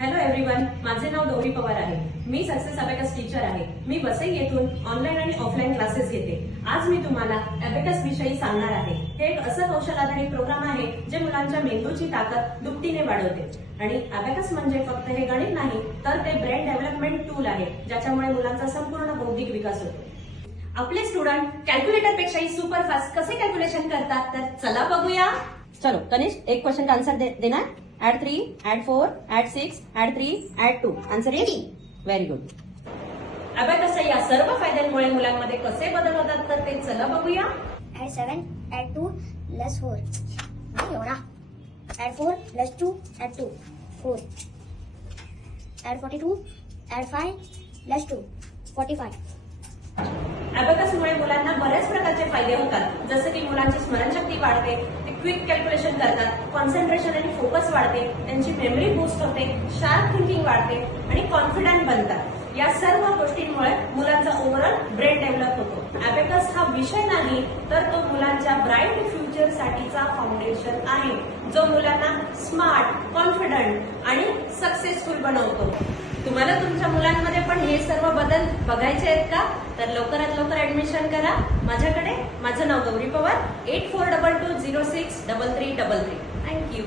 Hello everyone, माझे नाव गौरी पवार आहे. मी success abacus teacher आहे. मी वसई येथून ऑनलाईन आणि ऑफलाईन क्लासेस घेते. आज मी तुम्हाला अबॅकस विषयी सांगणार आहे. हे एक असं कौशल आधारित प्रोग्राम आहे जे मुलांच्या मेंदूची ताकद दुपटीने वाढवते. आणि अबॅकस म्हणजे फक्त हे गणित नाही, तर ते ब्रेन डेव्हलपमेंट टूल आहे, ज्याच्यामुळे मुलांचा संपूर्ण बौद्धिक विकास होतो. आपले स्टुडंट कॅल्क्युलेटर पेक्षाही सुपर फास्ट कसे कॅल्क्युलेशन करतात, तर चला बघूया. चलो तनिष्क, एक क्वेश्चन का answer Dena. add 3, add 4, add 6, add 3, add 2. Answer is very good. अबॅकसच्या या सर्व फायद्यांमुळे मुलांमध्ये कसे बदल होतात, तर ते चला बघूया. Add 7, add 2, less 4. नाही एवढा. Add 4, less 2, add 2, 4. Add 42, add 5, less 2, 45. अबॅकसमुळे मुलांना बऱ्याच प्रकारचे फायदे होतात, जसे की मुलांची स्मरणशक्ती वाढते, ते क्विक कॅल्क्युलेशन करतात, कॉन्सन्ट्रेशन आणि फोकस वाढते, त्यांची मेमरी बूस्ट होते, शार्प थिंकिंग वाढते आणि कॉन्फिडंट बनतात. या सर्व गोष्टींमुळे मुलांचा ओव्हरऑल ब्रेन डेव्हलप होतो. अबॅकस हा विषय नाही, तर तो मुलांच्या ब्राईट फ्युचर साठीचा फाउंडेशन आहे, जो मुलांना स्मार्ट, कॉन्फिडंट आणि सक्सेसफुल बनवतो. तुम्हाला तुमच्या मुलांमध्ये पण हे सर्व बदल बघायचे आहेत का? तर लवकरात लवकर ऍडमिशन करा माझ्याकडे. माझं नाव गौरी पवार. 8422063333. थँक्यू.